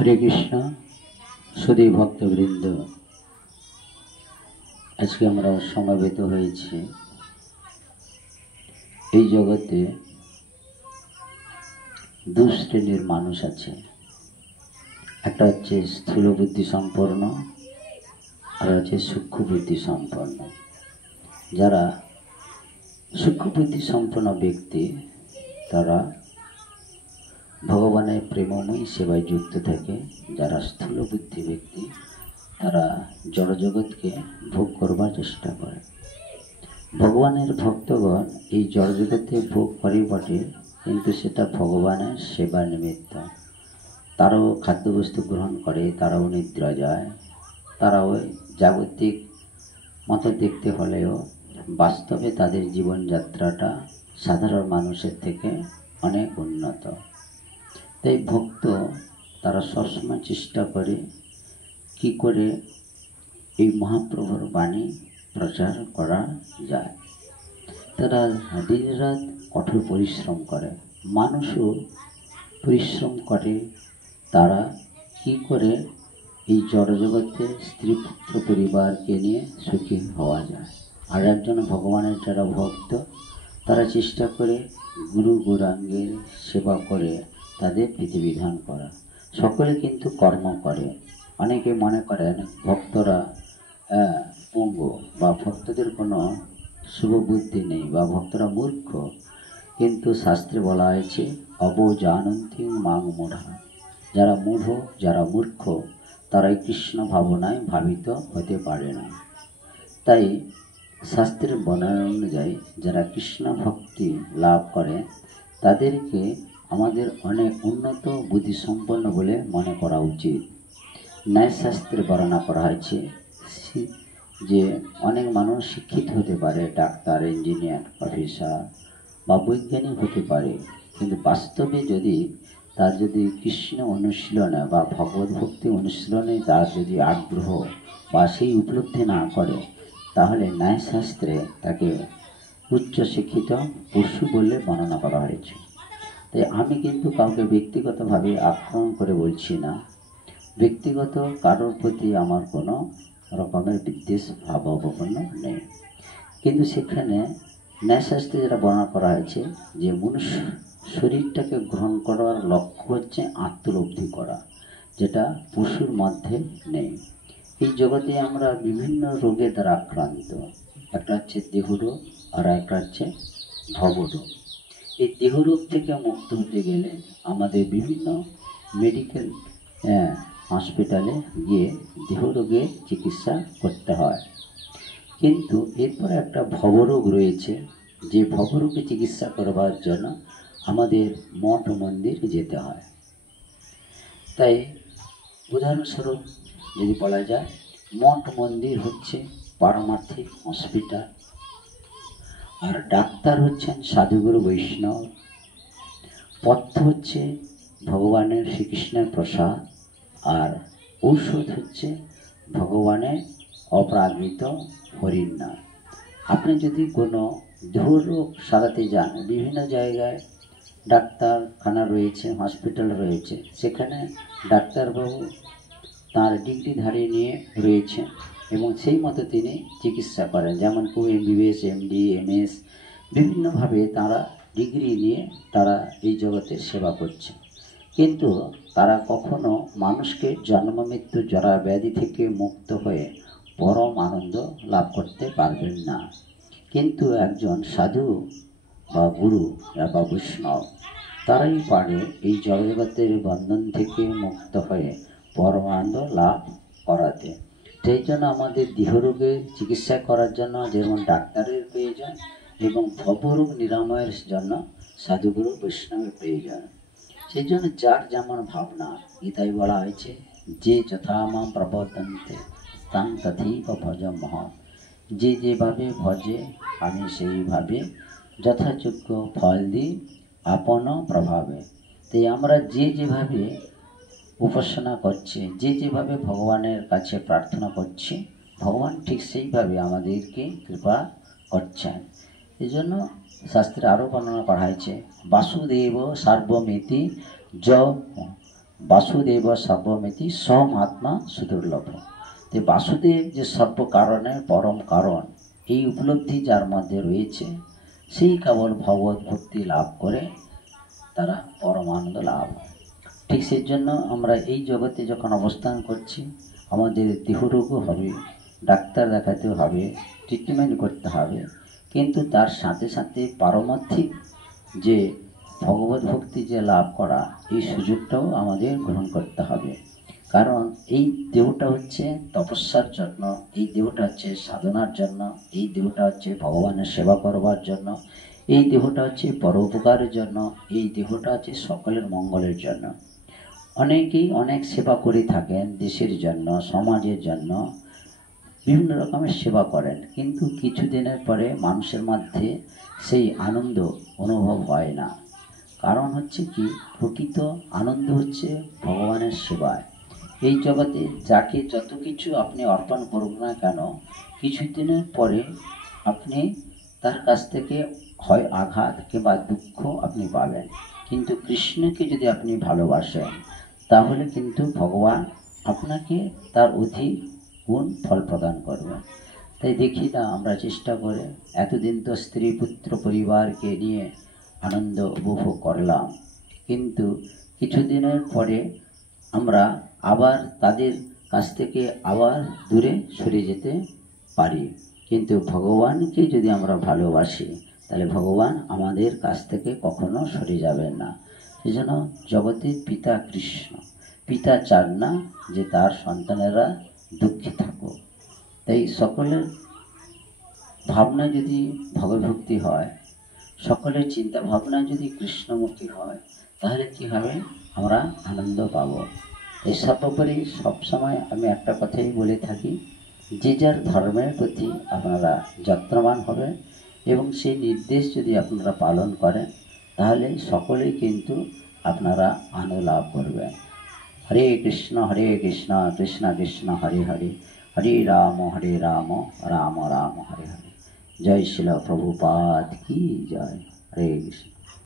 হরে কৃষ্ণ সুধী ভক্তবৃন্দ, আজকে আমরা সমবেত হয়েছি। এই জগতে দু শ্রেণীর মানুষ আছে। একটা হচ্ছে স্থূল বুদ্ধি সম্পন্ন, আর হচ্ছে সূক্ষ্ম বুদ্ধি সম্পন্ন। যারা সূক্ষ্ম বুদ্ধি সম্পন্ন ব্যক্তি, তারা ভগবানের প্রেমময়ী সেবায় যুক্ত থাকে। যারা স্থূল বুদ্ধি ব্যক্তি, তারা জড়জগৎকে ভোগ করবার চেষ্টা করে। ভগবানের ভক্তগণ এই জড়জগতে ভোগ করে বটে, কিন্তু সেটা ভগবানের সেবা নিমিত্ত। তারাও খাদ্যবস্তু গ্রহণ করে, তারাও নিদ্রা যায়, তারাও জাগতিক মতো দেখতে হলেও বাস্তবে তাদের জীবনযাত্রাটা সাধারণ মানুষের থেকে অনেক উন্নত। তাই ভক্ত তারা সবসময় চেষ্টা করে কি করে এই মহাপ্রভুর বাণী প্রচার করা যায়। তারা দিনরাত কঠোর পরিশ্রম করে, মানুষও পরিশ্রম করে। তারা কি করে এই জড়জগতে স্ত্রী পুত্র পরিবারকে নিয়ে সুখী হওয়া যায়। আর একজন ভগবানের যারা ভক্ত, তারা চেষ্টা করে গুরু গৌরাঙ্গের সেবা করে তাদের বিধিবিধান করা। সকলে কিন্তু কর্ম করে। অনেকে মনে করেন ভক্তরা পঙ্গু বা ভক্তদের কোনো শুভ বুদ্ধি নেই বা ভক্তরা মূর্খ, কিন্তু শাস্ত্রে বলা হয়েছে অবজানন্তি মাং মূঢ়া। যারা মূঢ়, যারা মূর্খ, তারাই কৃষ্ণ ভাবনায় ভাবিত হতে পারে না। তাই শাস্ত্রের বর্ণনা অনুযায়ী যারা কৃষ্ণ ভক্তি লাভ করে তাদেরকে আমাদের অনেক উন্নত বুদ্ধিসম্পন্ন বলে মনে করা উচিত। ন্যায়শাস্ত্রে বর্ণনা করা হয়েছে যে অনেক মানুষ শিক্ষিত হতে পারে, ডাক্তার, ইঞ্জিনিয়ার, প্রফেসর বা বৈজ্ঞানিক হতে পারে, কিন্তু বাস্তবে যদি তার যদি কৃষ্ণ অনুশীলনে বা ভগবত ভক্তি অনুশীলনে তার যদি আগ্রহ বা সেই উপলব্ধি না করে, তাহলে ন্যায়শাস্ত্রে তাকে উচ্চশিক্ষিত পশু বলে বর্ণনা করা হয়েছে। তাই আমি কিন্তু কাউকে ব্যক্তিগতভাবে আক্রমণ করে বলছি না। ব্যক্তিগত কারোর প্রতি আমার কোনো রকমের বিদ্বেষ ভাব অবপন্ন নেই, কিন্তু সেখানে ন্যায়শাস্ত্রে যেটা বর্ণনা করা হয়েছে যে মনুষ্য শরীরটাকে গ্রহণ করার লক্ষ্য হচ্ছে আত্মলব্ধি করা, যেটা পশুর মধ্যে নেই। এই জগতে আমরা বিভিন্ন রোগের দ্বারা আক্রান্ত। একটা হচ্ছে দেহরোগ আর একটা হচ্ছে ভবরোগ। এই দেহরোগ থেকে মুক্ত হতে গেলে আমাদের বিভিন্ন মেডিকেল হসপিটালে গিয়ে দেহরোগের চিকিৎসা করতে হয়। কিন্তু এরপরে একটা ভবরোগ রয়েছে, যে ভবরোগের চিকিৎসা করবার জন্য আমাদের মঠ মন্দির যেতে হয়। তাই উদাহরণস্বরূপ যদি বলা যায়, মঠ মন্দির হচ্ছে পারমার্থিক হসপিটাল, আর ডাক্তার হচ্ছেন সাধুগুরু বৈষ্ণব, পথ্য হচ্ছে ভগবানের শ্রীকৃষ্ণের প্রসাদ, আর ঔষধ হচ্ছে ভগবানের অপ্রাকৃত হরির নাম। আপনি যদি কোনো দেহরোগ সারাতে যান, বিভিন্ন জায়গায় ডাক্তারখানা রয়েছে, হসপিটাল রয়েছে, সেখানে ডাক্তারবাবু তার ডিগ্রিধারী নিয়ে রয়েছে এবং সেই মতো তিনি চিকিৎসা করেন। যেমন কেউ MBBS, MD, MS বিভিন্নভাবে তারা ডিগ্রি নিয়ে তারা এই জগতে সেবা করছে, কিন্তু তারা কখনো মানুষকে জন্ম মৃত্যু জরা ব্যাধি থেকে মুক্ত হয়ে পরম আনন্দ লাভ করতে পারবেন না। কিন্তু একজন সাধু বা গুরু বা বৈষ্ণব, তারাই পারে এই জগতের বন্ধন থেকে মুক্ত হয়ে পরম আনন্দ লাভ করাতে। সেই জন্য আমাদের দেহরোগের চিকিৎসা করার জন্য যেমন ডাক্তারের প্রয়োজন, এবং ভবরোগ নিরাময়ের জন্য সাধুগুরু বৈষ্ণবের প্রয়োজন। সেই জন্য যার যেমন ভাবনা, গীতায় বলা হয়েছে যে যথামাম প্রবর্তন্তে তাং তথৈব ভজ মহৎ। যে যেভাবে ভজে আমি সেইভাবে যথাযোগ্য ফল দিই আপন প্রভাবে। তাই আমরা যে যেভাবে উপাসনা করছি, যে যেভাবে ভগবানের কাছে প্রার্থনা করছি, ভগবান ঠিক সেইভাবে আমাদেরকে কৃপা করছেন। এই জন্য শাস্ত্রে আরও বর্ণনা করা হয়েছে বাসুদেব সার্বমিতি য বাসুদেব সর্বমিতি স মহাত্মা সুদুর্লভ। তো বাসুদেব যে সর্বকারণের পরম কারণ, এই উপলব্ধি যার মধ্যে রয়েছে, সেই কেবল ভগবত ভক্তি লাভ করে তারা পরমানন্দ লাভ। ঠিক সেই জন্য আমরা এই জগতে যখন অবস্থান করছি, আমাদের দেহরোগও হবে, ডাক্তার দেখাতে হবে, ট্রিটমেন্ট করতে হবে, কিন্তু তার সাথে সাথে পারমার্থিক যে ভগবত ভক্তি যে লাভ করা, এই সুযোগটাও আমাদের গ্রহণ করতে হবে। কারণ এই দেহটা হচ্ছে তপস্যার জন্য, এই দেহটা হচ্ছে সাধনার জন্য, এই দেহটা হচ্ছে ভগবানের সেবা করবার জন্য, এই দেহটা হচ্ছে পরোপকারের জন্য, এই দেহটা হচ্ছে সকলের মঙ্গলের জন্য। অনেকেই অনেক সেবা করে থাকেন, দেশের জন্য, সমাজের জন্য বিভিন্ন রকমের সেবা করেন, কিন্তু কিছুদিনের পরে মানুষের মধ্যে সেই আনন্দ অনুভব হয় না। কারণ হচ্ছে কি, প্রকৃত আনন্দ হচ্ছে ভগবানের সেবায়। এই জগতে যাকে যত কিছু আপনি অর্পণ করুন না কেন, কিছুদিনের পরে আপনি তার কাছ থেকে হয় আঘাত কিংবা দুঃখ আপনি পাবেন। কিন্তু কৃষ্ণকে যদি আপনি ভালোবাসেন, তাহলে কিন্তু ভগবান আপনাকে তার অধিক গুণ ফল প্রদান করবে। তাই দেখি না, আমরা চেষ্টা করে এতদিন তো স্ত্রী পুত্র পরিবারকে নিয়ে আনন্দ উপভোগ করলাম, কিন্তু কিছুদিনের পরে আমরা আবার তাদের কাছ থেকে আবার দূরে সরে যেতে পারি। কিন্তু ভগবানকে যদি আমরা ভালোবাসি, তাহলে ভগবান আমাদের কাছ থেকে কখনো সরে যাবেন না। সেজন্য জগতের পিতা কৃষ্ণ, পিতা চান না যে তার সন্তানেরা দুঃখী থাকুক। তাই সকলের ভাবনা যদি ভগবভক্তি হয়, সকলের চিন্তা ভাবনা যদি কৃষ্ণমুখী হয়, তাহলে কি হবে, আমরা আনন্দ পাব। এই সর্বোপরি সবসময় আমি একটা কথাই বলে থাকি, যে যার ধর্মের প্রতি আপনারা যত্নবান হবেন এবং সেই নির্দেশ যদি আপনারা পালন করেন, তাহলে সকলেই কিন্তু আপনারা আনন্দ লাভ করবেন। হরে কৃষ্ণ কৃষ্ণ কৃষ্ণ হরে হরে, হরে রাম রাম রাম হরে হরে। জয় শিল প্রভুপাদ কি জয়। হরে কৃষ্ণ।